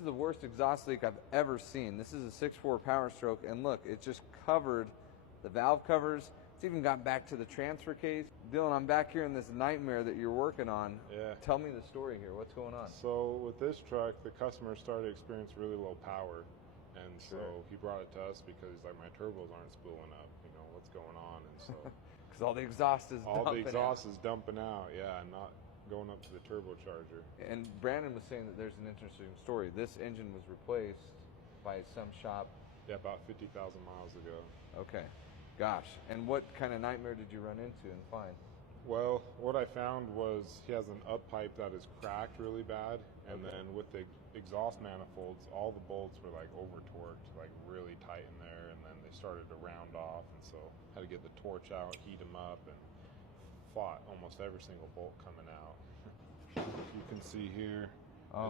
This is the worst exhaust leak I've ever seen. This is a 6.4 Power Stroke, and look, it just covered the valve covers. It's even got back to the transfer case. Dillon, I'm back here in this nightmare that you're working on. Yeah. Tell me the story here. What's going on? So with this truck, the customer started to experience really low power. And Sure. so he brought it to us because he's like, my turbos aren't spooling up. You know, what's going on? And so Because all the exhaust is all the dumping exhaust out. is dumping out. Yeah, and not going up to the turbocharger. And Brandon was saying that there's an interesting story. This engine was replaced by some shop. Yeah, about 50,000 miles ago. Okay. Gosh. And what kind of nightmare did you run into and find? Well, what I found was he has an up pipe that is cracked really bad, and Okay. then with the exhaust manifolds, all the bolts were like over torqued, like really tight in there, and then they started to round off, and so had to get the torch out, heat them up, and fought almost every single bolt coming out. You can see here,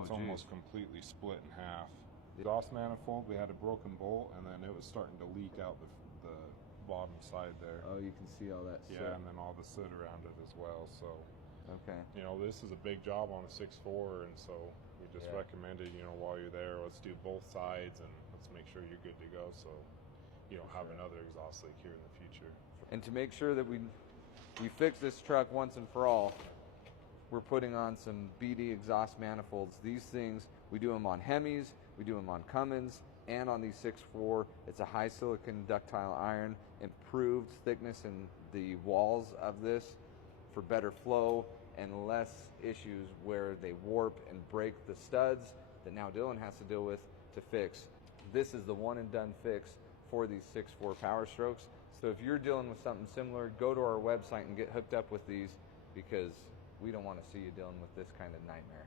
it's almost completely split in half. The exhaust manifold, we had a broken bolt, and then it was starting to leak out the bottom side there. Oh, you can see all that soot. Yeah, and then all the soot around it as well. So, Okay. you know, this is a big job on a 6.4, and so we just Yeah. recommended, you know, while you're there, let's do both sides and let's make sure you're good to go, so you don't have another exhaust leak here in the future. And to make sure that we fix this truck once and for all, we're putting on some BD exhaust manifolds. These things, we do them on Hemis, we do them on Cummins, and on these 6.4. It's a high silicon ductile iron, improved thickness in the walls of this for better flow and less issues where they warp and break the studs that now Dillon has to deal with to fix. This is the one and done fix for these 6.4 Power Strokes. So if you're dealing with something similar, go to our website and get hooked up with these, because we don't want to see you dealing with this kind of nightmare.